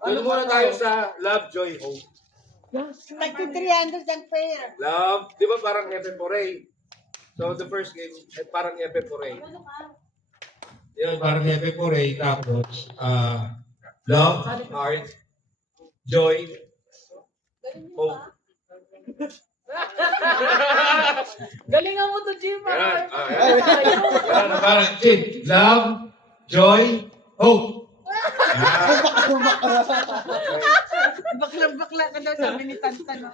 Ano muna tayo sa Love, Joy, Hope. Like 300 ang pair. Love, di ba parang Epe Foray? So the first game, parang Epe Foray. Yun, parang Epe Foray. Tapos, Love, Heart, Joy, Hope. Galingan mo to, Jim. Yan. Yan, parang Love, Joy, Hope. Baklang-bakla ka daw sabi ni Tantan.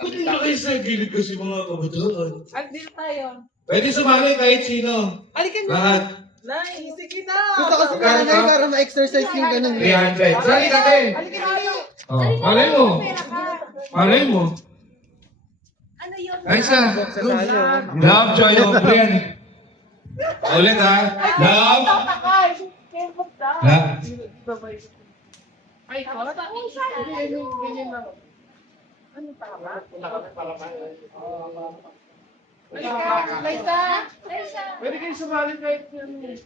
Pwede na kayo sa gilid ko si mga kabataan. Dito tayo. Pwede sumali kahit sino. Alikan na. Lahat. Nice. Sige na. Gusto ko sa kanay para ma-exercise yung ganun. 300. Sali ka kayo. Alikin tayo. Oh, malay mo. Malay mo. Ano yun? Ay, isa. Love, Joy, Hope. Yan. Ulit ha. Love. Love. Ay, wala ta. Ganyan lang. Ano tama? Laisa. Pwede kayo sumali kahit yan.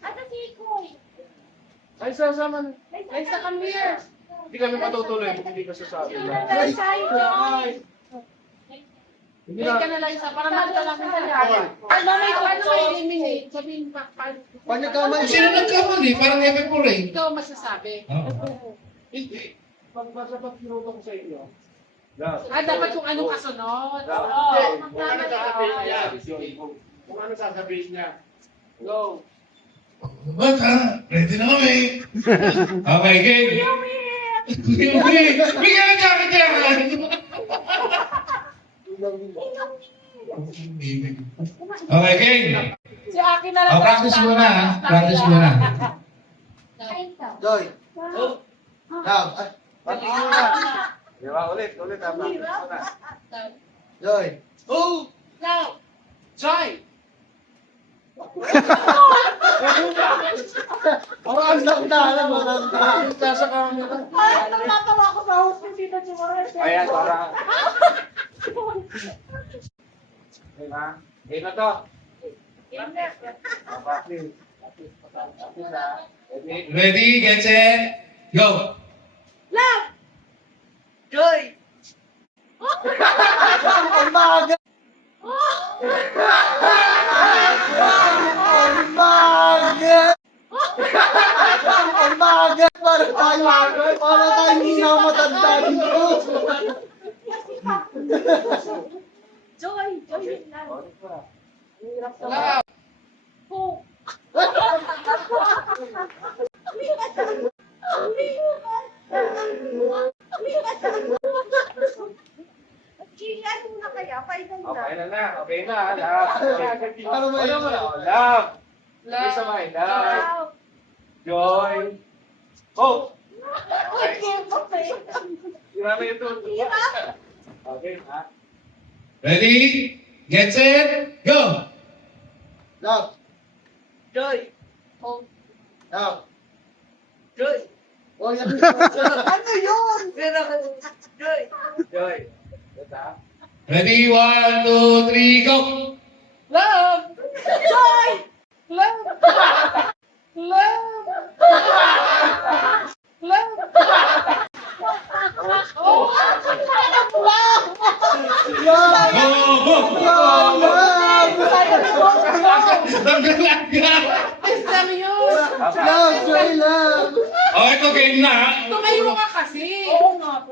Ay, sasama. Laisa, come here. Hindi kami matutuloy kung hindi ka sasabi. Hindi ka na Laisa, para natin sa liya. Paano may eliminate? Sabihin pa, Pag nagkamali, Sino nagkamali? Parang Epe Foray. ikaw masasabi. Hindi. Basta pag pinuto ko sa inyo. Love. Dapat kung anong kasunod. Kung ano sasabihin niya. Go. Bata, ready na kami. Okay, game. Bigyan ka jacket yan. Okay, game. Si Aki na lang. Practice muna ha. Practice muna. Joy. Love. Pati muna. Di ba? Ulit ha. Practice muna. Joy. Oh! Now! Joy! Ang sakdalan mo. Nasa camera. Ay, natatawa ko sa host ni Tita Chimores. Ayan, para. Okay na? Okay na to. Practice. Practice ha. Ready, get set, go. Joy! Ang maga. Ang maga. Ang maga. Para tayo hindi na matanda dito. Joy! Joy! Wala. Oh! Okay na. Okay na. Lahat. Para may- Ano mo na? Love. Isa may love. Joy. Hope. Okay. Grabe ito. Okay ha. Ready, get set, go. Love. Joy! Oh! Love. Joy! Oh, yan. Ano yun? Joy! Joy. Ito ha. Ready, 1, 2, 3, go. Love! Joy! Love! Love! Love! Oh! Go, go. Sabi yun! Love, Joy, love. Oh, ito game na ha. Tumayo ka kasi! Oo nga.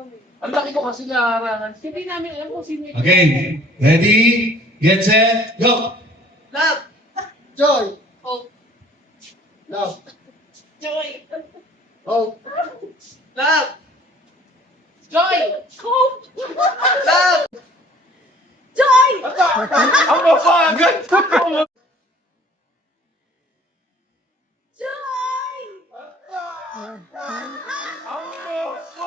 Ang laki ko kasi naharangan. Hindi namin alam kung sino yung... Okay, ready, get set, go. Love! Joy. Oh! Love. Joy! Hope. Love! Joy! Hope! Love! Joy! Ang mabagal! Joy! Ang mabagal!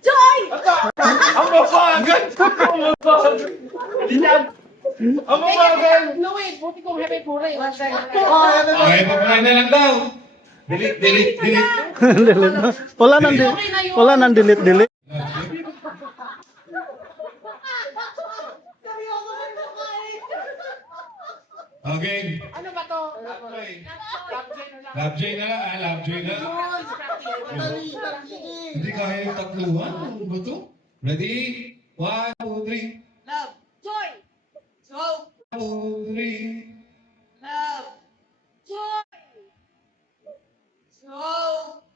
Joy! Ang mabagal! Ang mabagal! No, wait. Buti kong happy pura. Oh, yan na. Okay, pag-play na lang daw. Delete, delete, delete. Delete na. Wala nang wala nang delete. Okay. Ano ba to? Lovejoy. Lovejoy na lang. Lovejoy na lang, Lovejoy na. Madali lang, sige. Hindi kaya yung takluhan. Ano ba to? Ready? 1, 2, 3. Love. Joy! Hope. 1, 2, 3. Love. Joy! Hope.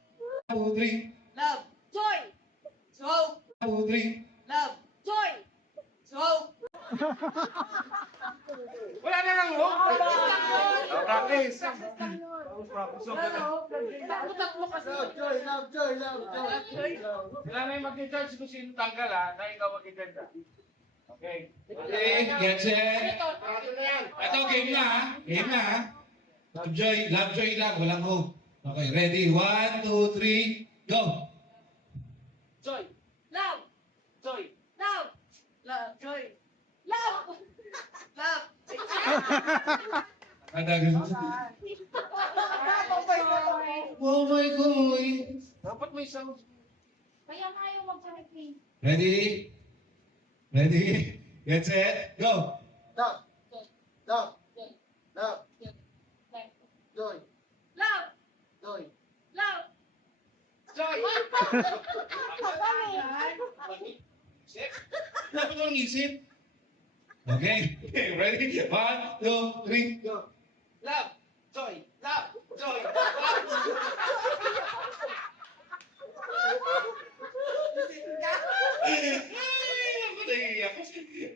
1, 2, 3. Love. Joy! Hope. 1, 2, 3. Love. Joy! Hope. Wala na lang, oh. Practice. Tatlo kasi. Love, joy, love, joy, love, joy. Wala na yung mag-judge kung sino tanggal, ha? Na ikaw mag-judge, ha? Okay. Okay, get set. Ito, game na ha. Game na ha. Lovejoy lang, walang hope. Okay, ready? 1, 2, 3, go! Joy. Love! Joy. Love! Love. Joy. Love! Love. Kadagan. Oh my God! Dapat may isang... Kaya kayo mag-connecting. Ready? Ready? Get set, go! Love, love, love, joy, Love! joy. Love! Joy. Dapat ang isip. Okay, ready? 1, 2, 3, go! Love. Joy. Love. Joy. Love.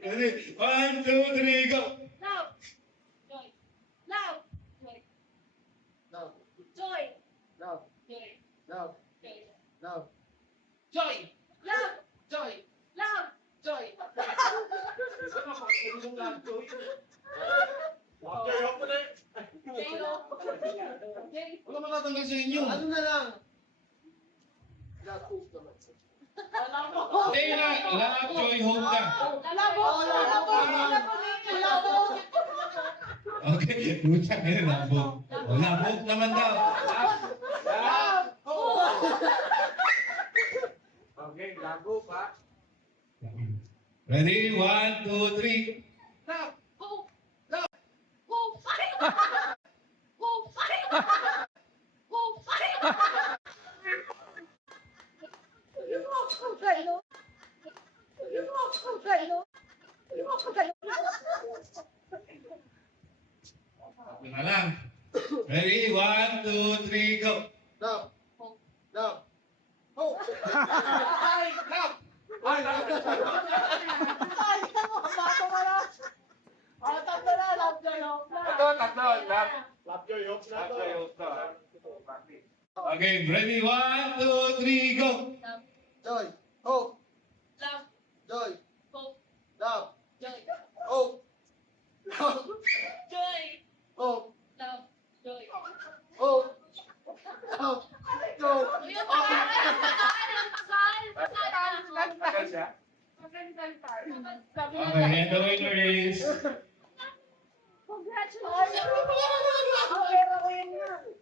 Ready? 1, 2, 3, go! Love! Joy! Love! Joy! Love, Joy! love, Joy! love, Joy! love. Joy. Love! Joy. Love! Joy. Ano ba? Ano ba? Joy. Joy, ako na eh. Joy! Wala matatanggal sa inyo. Ano na lang? Love, hope naman. Hindi na, love, joy, hope ka. Okay, puta ka na, labo. O, labo naman daw. Okay, lago pa. Ready? 1, 2, 3. Love. Hope! Hope! Hope! Hope! Okay na lang. Ready? 1, 2, 3, go. Love, love, hope. Ay, love. Ay, love. Ito, tatlo. Love. Love joy, hope na to. Love joy, hope to. Okay, ready? 1, 2, 3, go. Joy, hope, Love! joy, Hope! love, Joy! hope, love, Joy! hope, Love! Joy! hope, love, joy. Yung tagal! Tagal siya. Okay, and the winner is... Congratulations!